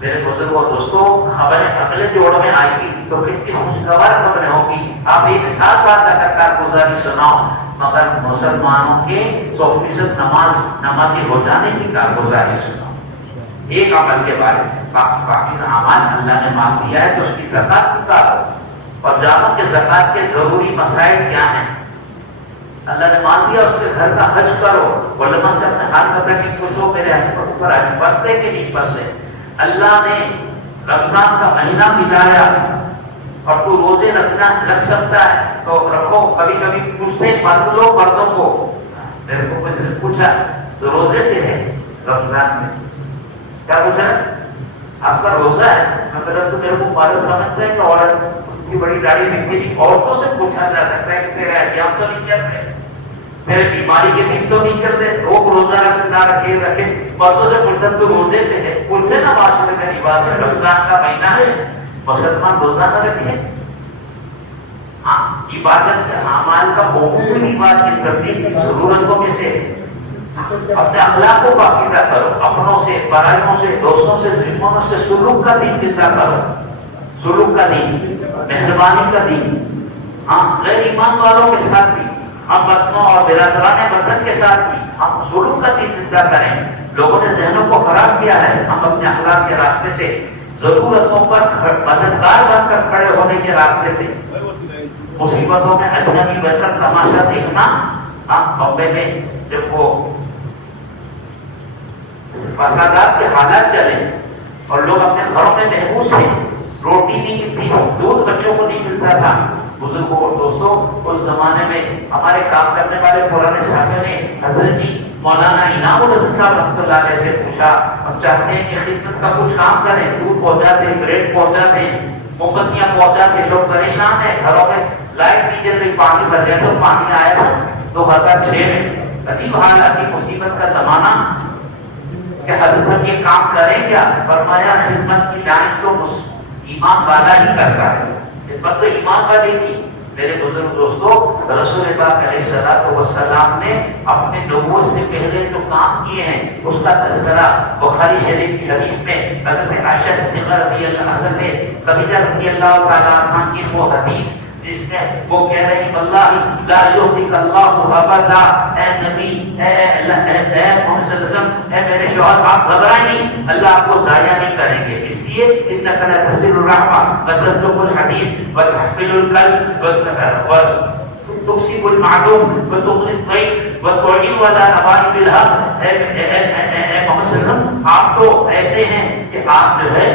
میرے بزرگوں دوستوں، خبریں اگلے جوڑ میں آئے گی تو کتنی خوشگوار خبریں ہوگی. آپ ایک ساتھ بات اگر کارگزاری سناؤ، مگر مسلمانوں کے 100% نمازی ہو جانے کی کارگزاری سناؤ. ایک عمل کے بارے میں باقی اعمال اللہ نے مال دیا ہے تو اس کی زکات نکالو، اور جانو کہ زکات کے ضروری مسائل کیا ہیں. اللہ نے مان دیا، اس کے گھر کا حج کرو. علماء سے اپنے ہاتھ پتا کہ پوچھو میرے حج پر اوپر حج پڑھتے کہ نہیں پڑھتے. اللہ نے رمضان کا مہینہ ملایا اور تو روزے رکھ سکتا ہے تو رکھو. کبھی کبھی پوچھتے مرد لوگ مردوں کو، میرے کو کسی نے پوچھا تو روزے سے ہے رمضان میں کیا پوچھا آپ کا روزہ ہے؟ میں پہلے تو میرے کو پارس سمجھتا ہے کہ عورت کی بڑی داڑھی دکھتی نہیں. عورتوں سے پوچھا جا سکتا ہے کہ تیرے ایام تو نہیں چل رہے، میرے بیماری کے دن تو نہیں چل رہے، روز روزہ نہ رکھے. مردوں سے پوچھتا تو روزے سے ہے. پوچھتے نا معاشرے میں رواج ہے، رمضان کا مہینہ ہے مسلمان روزہ نہ رکھے. ہاں، عبادت کے اعمال کا عمومی رواج کی ترتیب کی ضرورتوں میں سے اپنے اخلاق کو پاکیزہ کرو، اپنوں سے، پرائیوں سے، دوستوں سے، دشمنوں سے سلوک کا دین زندہ کرو. سلوک کا دین، مہربانی کا دین. ہاں، غیر ایمان والوں کے ساتھ بھی، ہم وطنوں اور برادران وطن کے ساتھ بھی ہم سلوک کا دین زندہ کریں. لوگوں نے ذہنوں کو خراب کیا ہے، ہم اپنے اخلاق کے راستے سے، ضرورتوں پر مددگار بن کر کھڑے ہونے کے راستے سے، مصیبتوں میں اجنبی بن کر تماشا دیکھنا. ہم بمبے میں جب وہ فسادات کے حالات چلے اور لوگ اپنے گھروں میں محفوظ تھے، روٹی نہیں ملتی، دودھ بچوں کو نہیں ملتا تھا. بزرگوں اور دوستوں، اس زمانے میں ہمارے کام کرنے والے پرانے ساتھیوں نے حضرت جی مولانا انعام الحسن صاحب رحمۃ اللہ علیہ سے پوچھا، ہم چاہتے ہیں کہ خدمت کا کچھ کام کریں. دودھ پہنچاتے، بریڈ پہنچاتے، موم بتیاں پہنچاتے. لوگ پریشان ہیں، گھروں میں لائٹ نہیں جل رہی، پانی بھر گیا تو پانی آیا تھا 2006 میں. عجیب حالات کی مصیبت کا زمانہ کہ حضرت یہ کام کریں کیا؟ فرمایا خدمت کی لائن تو ایمان والا ہی کرتا ہے، خدمت تو ایمان والے کی. میرے بزرگ دوستوں، رسول پاک علیہ الصلوۃ والسلام نے اپنے نبوت سے پہلے جو کام کیے ہیں اس کا تذکرہ بخاری شریف کی حدیث میں حضرت عائشہ صدیقہ رضی اللہ عنہا، حضرت خدیجہ رضی اللہ تعالیٰ عنہا کی وہ حدیث جس میں وہ کہہ رہے ہیں اللہ لا یخزیک اللہ ابدا، اے نبی، اے محمد صلی اللہ علیہ وسلم، اے میرے شوہر آپ گھبرائیں نہیں، اللہ آپ کو ضائع نہیں کریں گے. اس لیے انک لتصل الرحمہ وتصدق الحدیث وتحمل الکلب وتکسب المعدوم وتغنی الضیف وتعین علی نوائب الحق. اے محمد صلی اللہ علیہ وسلم، آپ تو ایسے ہیں کہ آپ جو ہے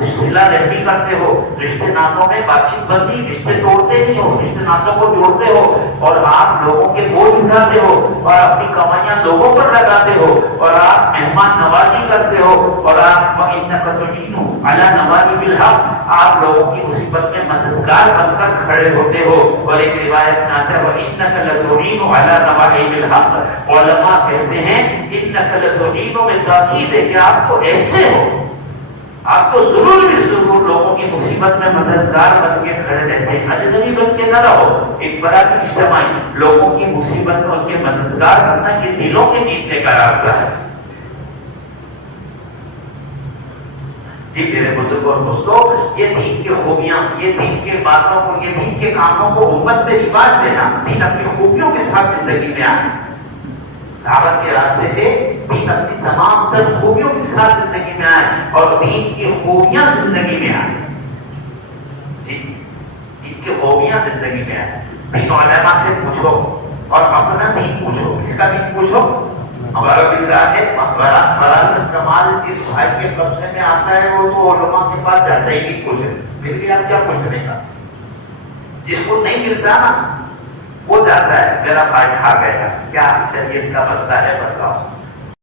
رشتہ رحمی کرتے ہو، رشتے ناتوں میں بات چیت بندی، رشتے توڑتے نہیں ہو، رشتے ناتوں کو جوڑتے ہو، اور آپ لوگوں کے بوجھ اٹھاتے ہو اور اپنی کمائیاں لوگوں پر لگاتے ہو، اور آپ مہمان نوازی کرتے ہو، اور آپ انک تعین علی نوائب الحق، آپ لوگوں کی مصیبت میں مددگار بن کر کھڑے ہوتے ہو. اور ایک روایت میں آتا ہے وانک لتعین علی نوائب الحق. علماء کہتے ہیں انک لتعین میں تاکید ہے کہ آپ تو ایسے ہو، آپ تو ضرور بھی ضرور لوگوں کی مصیبت میں مددگار بن کے کھڑے رہتے ہیں. اجنبی بن کے نہ رہو. ایک بڑا اجتماعی لوگوں کی مصیبت میں ان کے مددگار بننا یہ دلوں کے جیتنے کا راستہ ہے. جی میرے بزرگوں اور دوستوں، یہ دین کی خوبیاں، یہ دین کے باتوں کو، یہ دین کے کاموں کو امت میں رواج دینا، دین اپنی خوبیوں کے ساتھ زندگی میں آئے. دعوت کے راستے سے دین اپنی تمام تر خوبیوں کے ساتھ زندگی میں آئے اور دین کی خوبیاں زندگی میں آئے. جی، دین کی خوبیاں زندگی میں آئے. دین علماء سے پوچھو اور اپنا دین پوچھو. کس کا دین پوچھو؟ ہمارا دین ہے. وراثت کمال جس بھائی کے قبضے میں آتا ہے وہ تو علماء کے پاس جاتا ہی نہیں پوچھے. پھر بھی آپ کیا پوچھنے کا؟ جس کو نہیں ملتا نا وہ جاتا ہے میرا بھائی کھا گیا، کیا شریعت کا مسئلہ ہے بتاؤ.